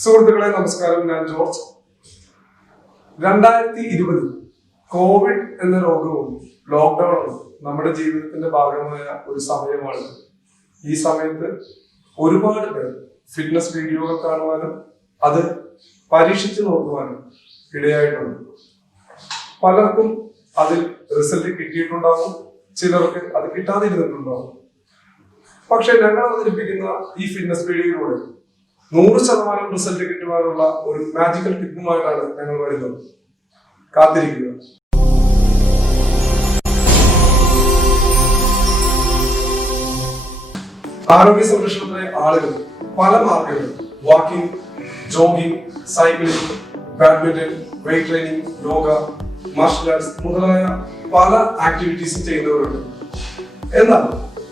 സുഹൃത്തുക്കളെ നമസ്കാരം, ഞാൻ ജോർജ്. 2020 കോവിഡ് എന്ന രോഗവും ലോക്ക്ഡൌണും നമ്മുടെ ജീവിതത്തിന്റെ ഭാഗമായ ഒരു സമയമാണ്. ഈ സമയത്ത് ഒരുപാട് പേർ ഫിറ്റ്നസ് വീഡിയോകൾ കാണുവാനും അത് പരീക്ഷിച്ചു നോക്കുവാനും ഇടയായിട്ടുണ്ട്. പലർക്കും അതിൽ റിസൾട്ട് കിട്ടിയിട്ടുണ്ടാവും, ചിലർക്ക് അത് കിട്ടാതിരുന്നിട്ടുണ്ടാവും. പക്ഷെ ഞങ്ങൾ അവതരിപ്പിക്കുന്ന ഈ ഫിറ്റ്നസ് വീഡിയോയിലൂടെ 100% റിസൾട്ട് കിട്ടുവാനുള്ള ഒരു മാജിക്കൽ ടിപ്പുമായിട്ടാണ് ഞങ്ങൾ വരുന്നത്. കാത്തിരിക്കുക. ആരോഗ്യ സംരക്ഷണത്തിലെ ആളുകൾ പല മാർഗങ്ങൾ, walking, jogging, cycling, badminton, wait training, yoga, martial arts മുതലായ പല ആക്ടിവിറ്റീസ് ചെയ്യുന്നവരുണ്ട്. എന്നാൽ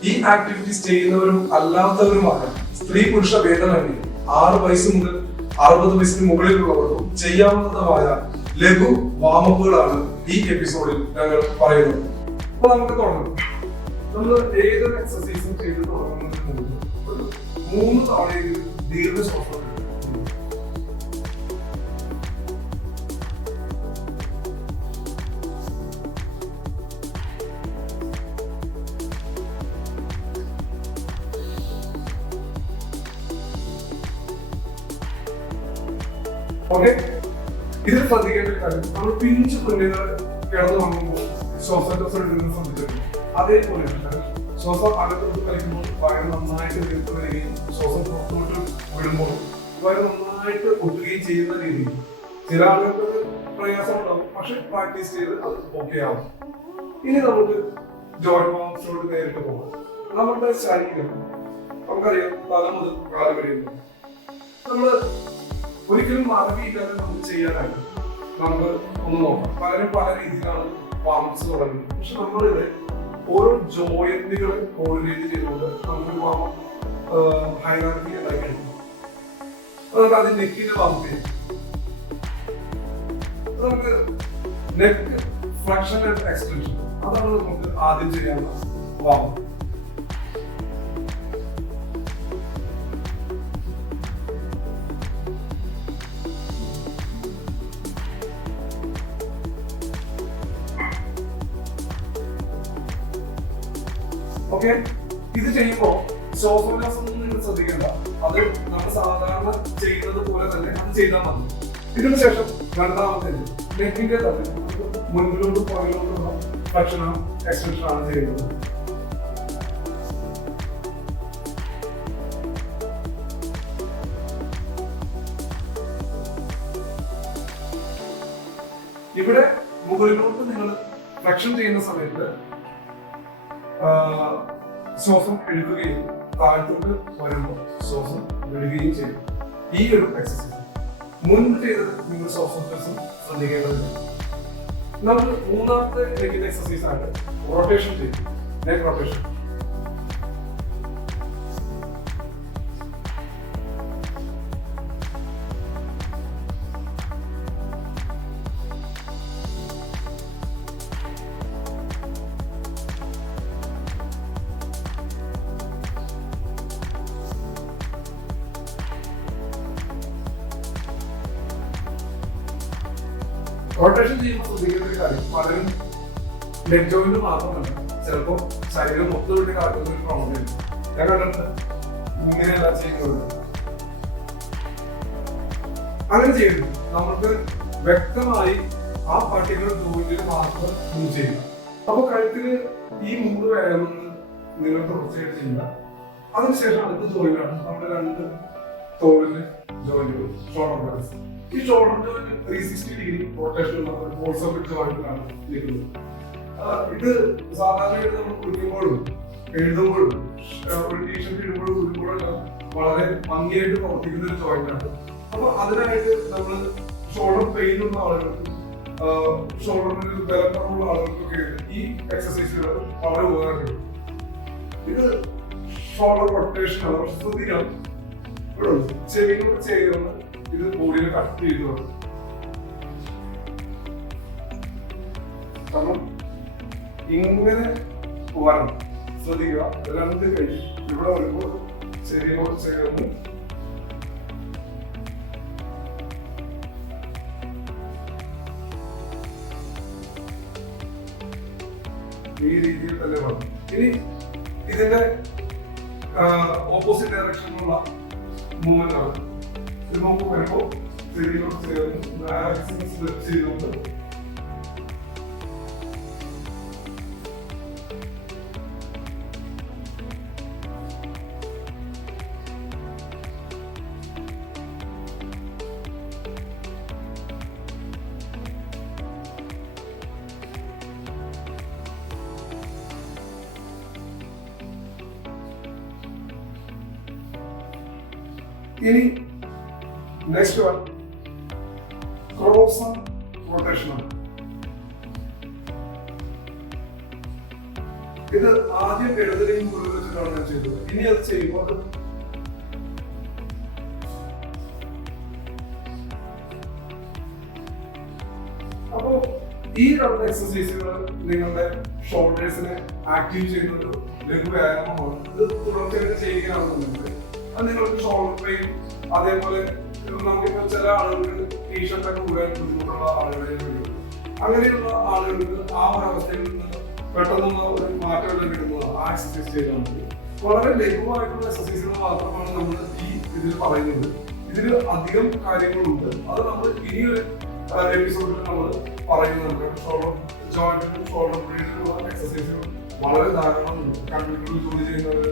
ഈ ആക്ടിവിറ്റീസ് ചെയ്യുന്നവരും അല്ലാത്തവരുമായ സ്ത്രീ പുരുഷ ഭേദമന്യേ 6 വയസ്സ് മുതൽ 60 വയസ്സിന് മുകളിലുള്ളവർക്കും ചെയ്യാവുന്നതുമായ ലഘു വാമപ്പുകളാണ് ഈ എപ്പിസോഡിൽ ഞങ്ങൾ പറയുന്നത്. അപ്പൊ നമുക്ക് തുടങ്ങാം. നമ്മൾ ഏതൊരു എക്സസൈസും ചെയ്ത് തുടങ്ങുന്നതിന് മുമ്പ് ഒരു 3 തവണയെങ്കിലും ദീർഘശ്വാസം എടുക്കും. ഓക്കെ, ഇതിൽ ശ്രദ്ധിക്കേണ്ട ഒരു കാര്യം, നമ്മൾ പിഞ്ചു കുഞ്ഞുങ്ങൾ കിടന്നു വാങ്ങുമ്പോൾ ശ്വാസോച്ഛ്വാസം എടുക്കുന്നത് ശ്രദ്ധിച്ചിട്ടുണ്ട്. അതേപോലെ ശ്വാസം അകത്തോട്ട് കളിക്കുമ്പോൾ വയറ് നന്നായിട്ട് വീർത്ത് വരികയും ശ്വാസം പുറത്തോട്ട് വിടുമ്പോൾ വയറ് നന്നായിട്ട് ഒട്ടുകയും ചെയ്യുന്ന രീതിയിൽ ചില ആളുകൾക്ക് പ്രയാസം ഉണ്ടാവും. പക്ഷെ പ്രാക്ടീസ് ചെയ്ത് അത് ഓക്കെ ആവും. ഇനി നമുക്ക് ജോയിന്റ് വാംസിനോട് നേരിട്ട് പോകാം. നമ്മുടെ ശരീരം നമുക്കറിയാം, തല മുതൽ കാല് വരെയുണ്ട്. നമ്മള് ഒരിക്കലും മറവിയില്ലാതെ നമുക്ക് ചെയ്യാനായിട്ട് നമുക്ക് ഒന്ന് നോക്കാം. പലരും പല രീതിയിലാണ് വാംസ് തുടങ്ങുന്നത്. പക്ഷെ നമ്മളിത് ഓരോ ജോയിന്റുകൾ കോർഡിനേറ്റ് ചെയ്തുകൊണ്ട് നമുക്കൊരു വാമം ഹൈറാർക്കി ഉണ്ടാക്കിയെടുക്കും. നമുക്ക് ആദ്യം നെക്കിന്റെ വാമം ചെയ്യാം. നമുക്ക് നെക്ക് ഫ്ലക്ഷൻ ആൻഡ് എക്സ്റ്റൻഷൻ, അതാണ് നമുക്ക് ആദ്യം ചെയ്യാനുള്ള വാമം. ഓക്കെ, ഇത് ചെയ്യുമ്പോൾ ശ്വാസോച്ഛ്വാസം നിങ്ങൾ ശ്രദ്ധിക്കേണ്ട. അത് നമ്മൾ സാധാരണ ചെയ്യുന്നത് പോലെ തന്നെ അത് ചെയ്താൽ മതി. ഇതിനു ശേഷം രണ്ടാമത്തെ നെക്കിന്റെ തന്നെ മുൻപിലോട്ട് പുറകിലോട്ടുള്ള ഫ്ലക്ഷനും എക്സ്റ്റൻഷനാണ് ചെയ്യുന്നത്. ഇവിടെ മുകളിലോട്ട് നിങ്ങൾ ഫ്ലക്ഷൻ ചെയ്യുന്ന സമയത്ത് ശ്വാസം എടുക്കുകയും താഴത്തോട്ട് വരുമ്പോൾ ശ്വാസം വിടുകയും ചെയ്യും. ഈ ഒരു എക്സസൈസ് മുൻപ് ചെയ്തത് നിങ്ങൾ ശ്വാസോച്ഛ്വാസം ശ്രദ്ധിക്കേണ്ടതില്ല. നമ്മൾ മൂന്നാമത്തെ ലെഗിന്റെ എക്സസൈസ് ആണ് റൊട്ടേഷൻ ചെയ്യും. Neck rotation. റൊട്ടേഷൻ ചെയ്യുമ്പോൾ ശ്രദ്ധിക്കേണ്ട ഒരു കാര്യം, പലരും ലെഗ് ജോയിന്റ് മാത്രമല്ല, ചിലപ്പോൾ ശരീരം മൊത്തം വിട്ട് കാട്ടുന്ന ഒരു പ്രോബ്ലം. ഞാൻ കണ്ടിട്ട് ഇങ്ങനെയല്ല ചെയ്യുന്നത്. അങ്ങനെ ചെയ്യരുത്. നമുക്ക് വ്യക്തമായി ആ പർട്ടിക്കുലർ ജോയിന്റിൽ മാത്രം മൂവ് ചെയ്യുക. അപ്പൊ കഴുത്തിന് ഈ 3 വ്യായാമങ്ങൾ നിങ്ങൾ തുടർച്ചയായിട്ട് ചെയ്യുക. അതിനുശേഷം അടുത്ത ജോയിന്റാണ് നമ്മുടെ 2 തോളിന്റെ ജോയിന്റുകൾ, ഷോൾഡർ ബാലൻസ്. ഈ ഷോൾഡർ ജോയിന്റ് 360 ഡിഗ്രി റൊട്ടേഷൻ ജോയിന്റിലാണ് നിൽക്കുന്നത്. ഇത് സാധാരണയായിട്ട് നമ്മൾ കുടിക്കുമ്പോഴും എഴുതുമ്പോഴും ഒരു ടീഷർട്ട് ഇടുമ്പോഴും കുടിക്കുമ്പോഴും വളരെ ഭംഗിയായിട്ട് പ്രവർത്തിക്കുന്ന ഒരു ജോയിന്റാണ്. അപ്പൊ അതിനായിട്ട് നമ്മൾ ഷോൾഡർ പെയിൻ ഉള്ള ആളുകൾക്ക്, ഷോൾഡറിന് ബലക്കുറവുള്ള ആളുകൾക്കൊക്കെ ഈ എക്സസൈസുകൾ വളരെ ഉപകാരപ്പെടും. ഇത് ഷോൾഡർ റൊട്ടേഷൻ ആണ്. പക്ഷെ ശ്രദ്ധിക്കണം, ചെവികളോട് ചെയ്യുന്നത് ഇത് ബോഡിയിൽ കട്ട് ചെയ്തു വരും. കാരണം ഇങ്ങനെ വരണം. ശ്രദ്ധിക്കുക, 2 കൈ ഇവിടെ വരുമ്പോൾ ചെവിയോട് ചേർന്ന് ഈ രീതിയിൽ തന്നെ വേണം. ഇനി ഇതിന്റെ ഓപ്പോസിറ്റ് ഡയറക്ഷനിലുള്ള മൂവ്മെന്റ് ആണ്. ഇത് നമുക്ക് വരുമ്പോൾ ചെയ്തുകൊണ്ട് ഇനി നെക്സ്റ്റ് വൺ ക്രോസ് റൊട്ടേഷൻ ആണ്. ഇത് ആദ്യം ഇടതിനെയും മുകളിൽ വെച്ചിട്ടാണ് ഞാൻ ചെയ്തത്. ഇനി അത് ചെയ്യുമ്പോൾ അപ്പോ ഈ രണ്ട് എക്സസൈസുകൾ നിങ്ങളുടെ ഷോൾഡേഴ്സിനെ ആക്റ്റീവ് ചെയ്യുന്ന ഒരു ലഘു വ്യായാമമാണ്. ഇത് തുടർച്ചയായിട്ട് ചെയ്യുകയാണെന്നുണ്ടെങ്കിൽ അത് നിങ്ങൾക്ക് ഷോൾഡർ പെയിൻ, അതേപോലെ നമുക്കിപ്പോൾ ചില ആളുകൾക്ക് ടീഷർട്ടൊക്കെ ഉപയോഗിക്കാൻ ബുദ്ധിമുട്ടുള്ള ആളുകളെ അങ്ങനെയുള്ള ആളുകൾക്ക് ആ ഒരു അവസ്ഥയിൽ നിന്ന് പെട്ടെന്നുള്ള ഒരു മാറ്റം കിട്ടുന്നത് ആ എക്സസൈസ് ചെയ്താൽ മതി. വളരെ ലഘുവായിട്ടുള്ള എക്സസൈസുകൾ മാത്രമാണ് നമ്മൾ ഈ ഇതിൽ പറയുന്നത്. ഇതിൽ അധികം കാര്യങ്ങളുണ്ട്. അത് നമ്മൾ ഇനിയൊരു എപ്പിസോഡിൽ നമ്മൾ പറയുന്നുണ്ട്. ഷോൾഡർ ജോയിന്റിനും ഷോൾഡർ ബ്ലേഡിനുള്ള എക്സസൈസുകൾ വളരെ ധാരാളമുണ്ട്. കമ്പ്യൂട്ടറിൽ ജോലി ചെയ്യുന്നവർ,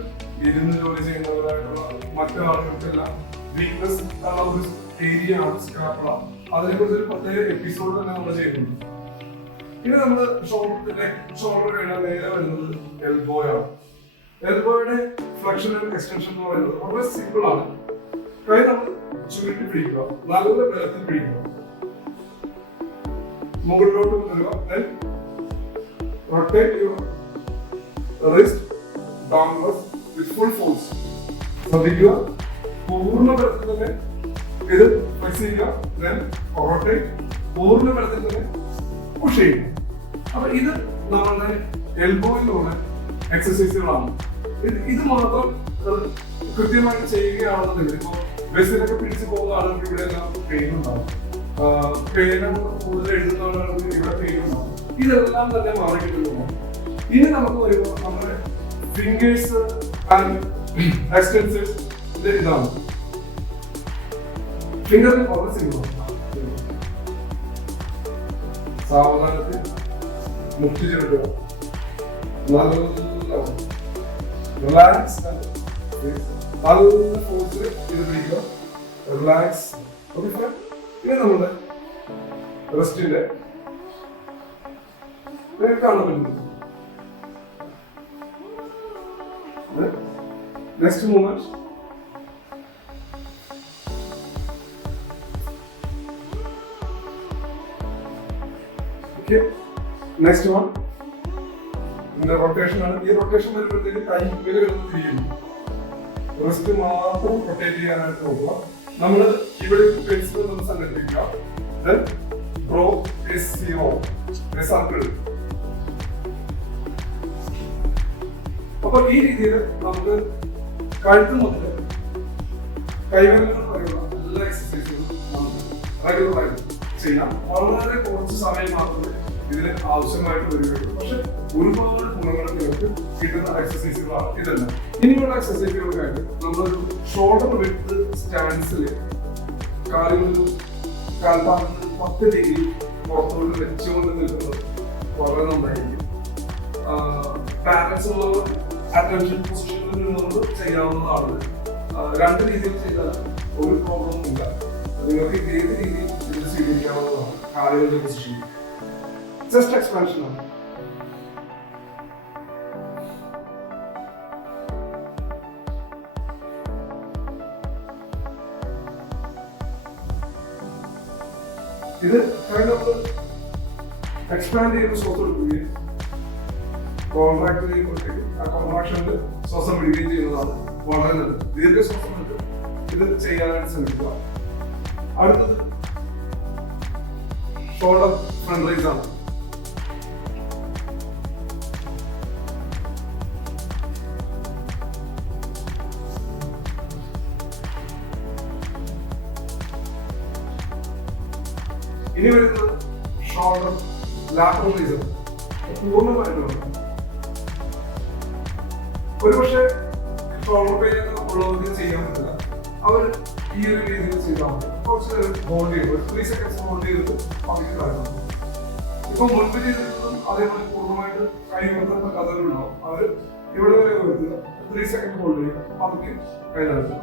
ഇരുന്ന് ജോലി ചെയ്യുന്നവരായിട്ടുള്ള മറ്റു ആളുകൾക്കെല്ലാം വീക്ക്നെസ് ഉള്ള ഒരു ഏരിയ ആണ് സ്കാപ്പുള. അതിനെക്കുറിച്ച് ഒരു പ്രത്യേക എപ്പിസോഡ് തന്നെ നമ്മൾ ചെയ്യുന്നുണ്ട്. ഇനി നമ്മൾ ഷോൾഡർ കഴിഞ്ഞാൽ നേരെ വരുന്നത് എൽബോയാണ്. എൽബോയുടെ ഫ്ലെക്ഷൻ ആൻഡ് എക്സ്റ്റൻഷൻ എന്ന് പറയുന്നത് വളരെ സിമ്പിൾ ആണ്. കൈ നമ്മൾ ചുരുട്ടി പിടിക്കുക, നല്ല ബലത്തിൽ പിടിക്കുക, മുകളിലോട്ട് വരിക, then rotate your wrist downwards with full force. ശ്രദ്ധിക്കുക, പൂർണ്ണ ബലത്തിൽ തന്നെ ഇത് ഫ്ലെക്സ് ചെയ്യുക, then rotate, പൂർണ്ണ ബലത്തിൽ തന്നെ പുഷ് ചെയ്യുക. അപ്പൊ ഇത് നമ്മളുടെ എൽബോയിലുള്ള എക്സസൈസുകളാണ്. ഇത് മാത്രം കൃത്യമായിട്ട് ചെയ്യുകയാണെന്നുണ്ടെങ്കിൽ ഇപ്പോൾ ബസ്സിലൊക്കെ പിടിച്ചു പോകുന്ന ആളുകൾക്ക് ഇവിടെ എല്ലാം പെയിൻ ഉണ്ടാവും. പേന കൂടുതൽ എഴുതുന്ന ആളുകൾക്ക് ഇവിടെ പെയിൻ ഉണ്ടാവും. ഇതെല്ലാം തന്നെ മാറി കിട്ടുന്നു. ഇനി നമുക്ക് വരുമ്പോൾ നമ്മുടെ ഫിംഗേഴ്സ് ആൻഡ് എക്സ്റ്റൻസേഴ്സ് ഇതാണ്. ഫിംഗറിന് വളരെ സിമ്പിളാണ്. സാവധാനത്തിൽ മുട്ടി ചേർക്കുക, നല്ല റിലാക്സ്, നല്ല ഫോഴ്സിൽ ഇത് പിടിക്കുക, റിലാക്സ്. ഇനി നമ്മുടെ റെസ്റ്റിന്റെ കാണാൻ പറ്റുന്നത്. Next movement next one rotation ആണ്. ഈ റൊട്ടേഷൻ വരുമ്പോഴത്തേക്ക് കൈ ഇങ്ങനെ കിടന്ന് തിരിയുന്നു. റെസ്റ്റ് മാത്രം റൊട്ടേറ്റ് ചെയ്യാനായിട്ട് നോക്കുക. നമ്മൾ ഇവിടെ പെൻസിൽ നമ്മൾ സങ്കല്പിക്കുക, draw A zero, A circle. അപ്പൊ ഈ രീതിയിൽ നമുക്ക് കഴുത്ത് മുതൽ കൈവരങ്ങൾ വരെയുള്ള എല്ലാ എക്സസൈസുകളും നമുക്ക് റെഗുലറായിട്ട് ചെയ്യാം. വളരെ കുറച്ച് സമയം മാത്രമേ ഇതിന് ആവശ്യമായിട്ട് വരികയുള്ളൂ. പക്ഷെ ഒരുപാട് ഗുണങ്ങൾ നിങ്ങൾക്ക് കിട്ടുന്ന എക്സസൈസുകളാണ് ഇതെല്ലാം. ഇനിയുള്ള എക്സസൈസുകൾക്കായിട്ട് നമ്മളൊരു ഷോൾഡർ വിത്ത് സ്റ്റാൻസിൽ കാലുകളിൽ കാൽഭാഗത്ത് 10 ഡിഗ്രി പുറത്തോട്ട് വെച്ചുകൊണ്ട് നിൽക്കുന്നത് വളരെ നന്നായിരിക്കും. ബാലൻസ് ഉള്ളവർ അറ്റൻഷൻ പൊസിഷനിൽ നിന്നുകൊണ്ട് ചെയ്യാവുന്നതാണ്. 2 രീതിയിൽ ചെയ്താൽ ഒരു പ്രോബ്ലം ഇല്ല. നിങ്ങൾക്ക് ഏത് രീതിയിൽ ഇത് സ്വീകരിക്കാവുന്നതാണ്. കാലുകളുടെ പൊസിഷൻ ചെസ്റ്റ് എക്സ്പാൻഷൻ ആണ്. ഇത് എക്സ്പാൻഡ് ചെയ്യുന്ന ശ്വാസം എടുക്കുകയും കോൺട്രാക്ട് ചെയ്യുമ്പോഴത്തേക്ക് ആ കോൺട്രാക്ഷനിൽ ശ്വാസം വിടുകയും ചെയ്യുന്നതാണ് വളരെ നല്ലത്. ദീർഘശ്വാസം എടുത്ത് ഇത് ചെയ്യാനായിട്ട് ശ്രമിക്കുക. അടുത്തത് ഷോൾഡർ ഫ്രണ്ട് റൈസ് ആണ്. ഇനി വരുന്നത് ഷോൾഡർ ലാറ്ററൽ റൈസ് ആണ്. പൂർണ്ണമായിട്ടുള്ള ഒരു പക്ഷേ ഷോൾഡർ പെയിൻ ഉള്ളവർക്ക് ചെയ്യാൻ പറ്റില്ല. അവർ ഈ ഒരു രീതിയിൽ ചെയ്താൽ മതി. കുറച്ച് ഹോൾഡ് ചെയ്ത് 3 സെക്കൻഡ്സ് ഹോൾഡ് ചെയ്തിട്ട് പതുക്കെ താഴ്ത്താം. ഇപ്പൊ മുൻപ് ചെയ്തിട്ടും അതേപോലെ പൂർണ്ണമായിട്ട് കൈ ഉയർത്താത്ത കഥകളുണ്ടാവും. അവർ ഇവിടെ വരെ ഉയർത്തുക, 3 സെക്കൻഡ് ഹോൾഡ് ചെയ്യുക, പതുക്കെ കൈ താഴ്ത്തുക.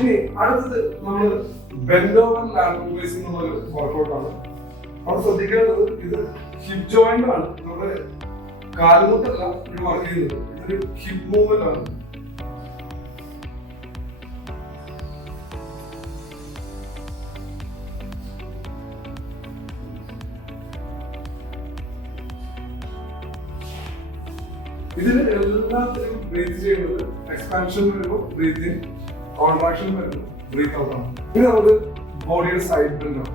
ഇനി അടുത്തത് നമ്മൾ ബെൻഡ് ഓവർ ലാറ്ററൽ റൈസിംഗ് എന്നുള്ള വർക്കൗട്ടാണ്. അവിടെ ശ്രദ്ധിക്കേണ്ടത് ഇത് ഹിപ്പ് ജോയിന്റ് ആണ്. നമ്മുടെ കാൽമുട്ടല്ല ഇത് വർക്ക് ചെയ്യുന്നത്, ഇതൊരു ഹിപ്പ് മൂവ്മെന്റ് ആണ്. ഇതിൽ എല്ലാത്തിനും ബ്രീത്ത് ചെയ്യുന്നത് എക്സ്പാൻഷൻ വരുമ്പോൾ ബ്രീത്ത് ഇൻ, കോൺട്രാക്ഷൻ വരുമ്പോൾ ബ്രീത്ത് ഔട്ട് ആണ്. ഇത് നമുക്ക് ബോഡിയുടെ സൈഡ് ബെൻഡ് ആണ്.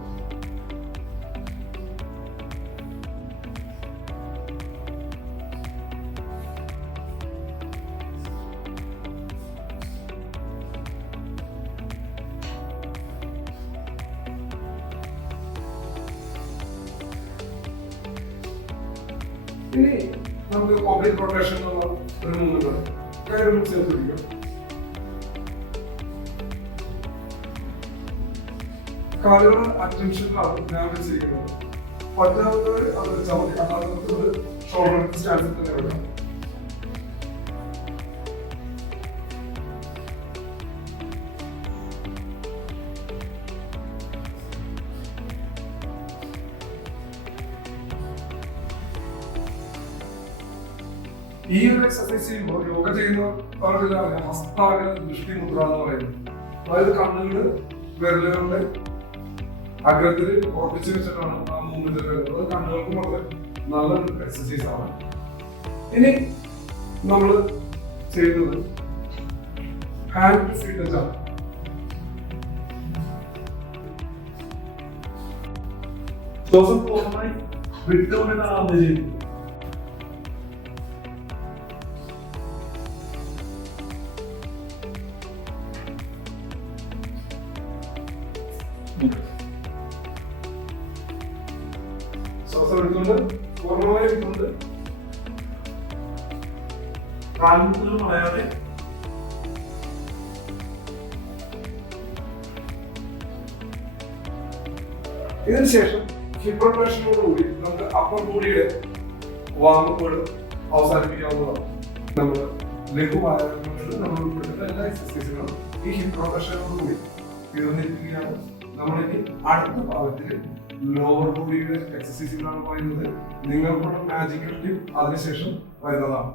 ഇനി നമുക്ക് ഒബ്ലിക് റൊട്ടേഷൻ എന്നുള്ള ഒരു മൂവ്മെന്റ് ഉണ്ട്. കയറും ചേർത്ത് പിടിക്കാം. കാലുകളുടെ അറ്റൻഷനിലാണ് ഞാൻ വെച്ചിരിക്കുന്നത്. പറ്റാവുന്നവർ അത് ചവിട്ടി അല്ലാത്തവർക്ക് ഷോൾഡർ സ്റ്റാൻഡിൽ തന്നെ വിടാം. ഈ ഒരു എക്സസൈസ് ചെയ്യുമ്പോൾ യോഗ ചെയ്യുന്നവർക്കെല്ലാം ഹസ്താഗ്ര ദൃഷ്ടി മുദ്ര എന്ന് പറയുന്നത്, അതായത് കണ്ണുകൾ വിരലുകളുടെ അഗ്രത്തിൽ ഉറപ്പിച്ചു വെച്ചിട്ടാണ് ആ മൂവ്മെന്റ് വരുന്നത്. കണ്ണുകൾക്ക് വളരെ നല്ലൊരു എക്സസൈസ് ആണ്. ഇനി നമ്മൾ ചെയ്യുന്നത് ഹാൻഡ് ടു ഫീറ്റ് ടച്ച് ആണ്. ശ്വാസം പൂർണ്ണമായി വിട്ടുകൊണ്ടാണ് ചെയ്യുന്നത്. ശ്വാസം എടുത്തുകൊണ്ട് പൂർണ്ണമായി എടുത്തുകൊണ്ട് കാൽമുട്ടുകൾ വളയാതെ ഇതിനുശേഷം ഹിപ്പ് റൊട്ടേഷനോടുകൂടി നമുക്ക് അപ്പർ ബോഡിയുടെ വാമപ്പുകൾ അവസാനിപ്പിക്കാവുന്നതാണ്. നമ്മൾ ലഘുവായ നമ്മൾ ഉൾപ്പെടുത്തുന്ന എല്ലാ എക്സസൈസുകളും ഈ ഹിപ്പ് റൊട്ടേഷനോടുകൂടി തീർന്നിരിക്കുകയാണ്. നമ്മളിനി അടുത്ത ഭാഗത്തിൽ ലോവർ ബോഡിയുടെ എക്സസൈസുകളാണ് പറയുന്നത്. നിങ്ങൾക്കുള്ള മാജിക്കൽ ടിപ്പ് അതിനുശേഷം വരുന്നതാണ്.